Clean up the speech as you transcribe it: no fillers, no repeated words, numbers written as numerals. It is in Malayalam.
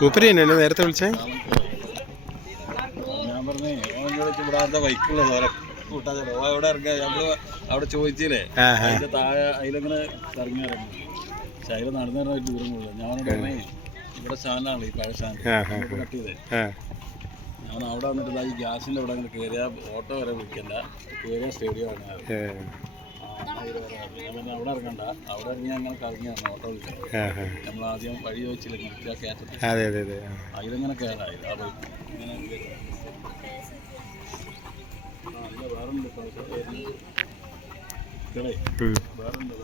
മൂപ്പര് തന്നെയല്ലേ നേരത്തെ വിളിച്ചേ? ഞാൻ പറഞ്ഞേ ഇവിടെ ബൈക്കുള്ള കൂട്ടാതെ അവിടെ ഇറങ്ങാ നമ്മള് അവിടെ ചോദിച്ചില്ലേ അതിന്റെ താഴെ അതിലെങ്ങനെ ഇറങ്ങി പക്ഷെ അതിൽ നടന്നു തരുന്ന ഒരു ദൂരം കൂടുതൽ. ഞാൻ പറഞ്ഞേ ഇവിടെ സ്റ്റാൻഡാണ് ഈ പഴയ സ്റ്റാൻഡ് കട്ട് ചെയ്തേ. ഞാൻ അവിടെ വന്നിട്ട് ഈ ഗ്യാസിന്റെ അവിടെ അങ്ങനെ കയറിയ ഓട്ടോ വരെ വിളിക്കണ്ട, കയറിയ സ്റ്റേഡിയം ഇറങ്ങാറ്. അവിടെ ഇറങ്ങണ്ട, അവിടെ ഇറങ്ങി അങ്ങനെ കറങ്ങി ഇറങ്ങാം ഓട്ടോ വിളിക്കാം. നമ്മൾ ആദ്യം വഴി ചോദിച്ചില്ല കയറ്റത്തിൽ അതിലെങ്ങനെ കയറാം. ആ ബൈക്ക് ഇങ്ങനെ വേറെ ഉണ്ട്, വേറെ ഉണ്ട്.